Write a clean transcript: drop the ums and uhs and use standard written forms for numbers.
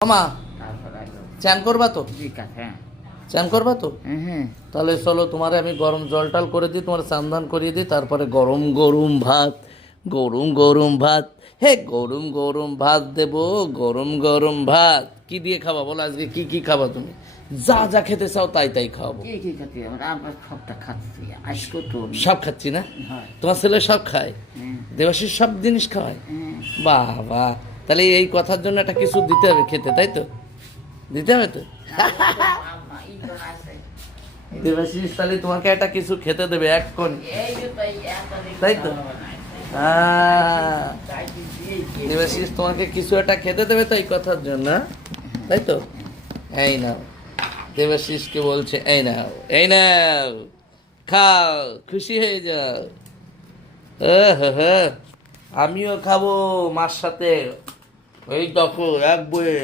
মামা চান করবা তো? হ্যাঁ চান করবা তো? হ্যাঁ তাহলে চলো, তোমারে আমি গরম জল টাল করে দিই, তোমার স্নান করিয়ে দিই, তারপরে গরম গরম ভাত, গরম গরম ভাত, হে গরম গরম ভাত দেবো, গরম গরম ভাত। কি দিয়ে খাবা বলো? আজকে কি কি খাবা তুমি? যা যা খেতে চাও তাই তাই খাওয়াবো। কি কি খাচ্ছি আমরা সবটা খাচ্ছি আজকে তো সব খাচ্ছি না? হয় তোমার ছেলে সব খায়? হ্যাঁ দেবাশিস সব জিনিস খাওয়ায়? হ্যাঁ বাহ বাহ, তাহলে এই কথার জন্য একটা কিছু দিতে হবে খেতে, তাই তো? দিতে হবে তো। দেবাশিস তাহলে তোমাকে একটা কিছু খেতে দেবে এক কোণ, তাই তো? দেবাশিস তোমাকে কিছু একটা খেতে দেবে তো এই কথার জন্য, তাই তো? এই নাও, দেবাশিসকে বলছে এই নাও, এই নাও, খাও, খুশি হয়ে যাও। আমিও খাবো মার সাথে, ওই দেখো এক বয়ে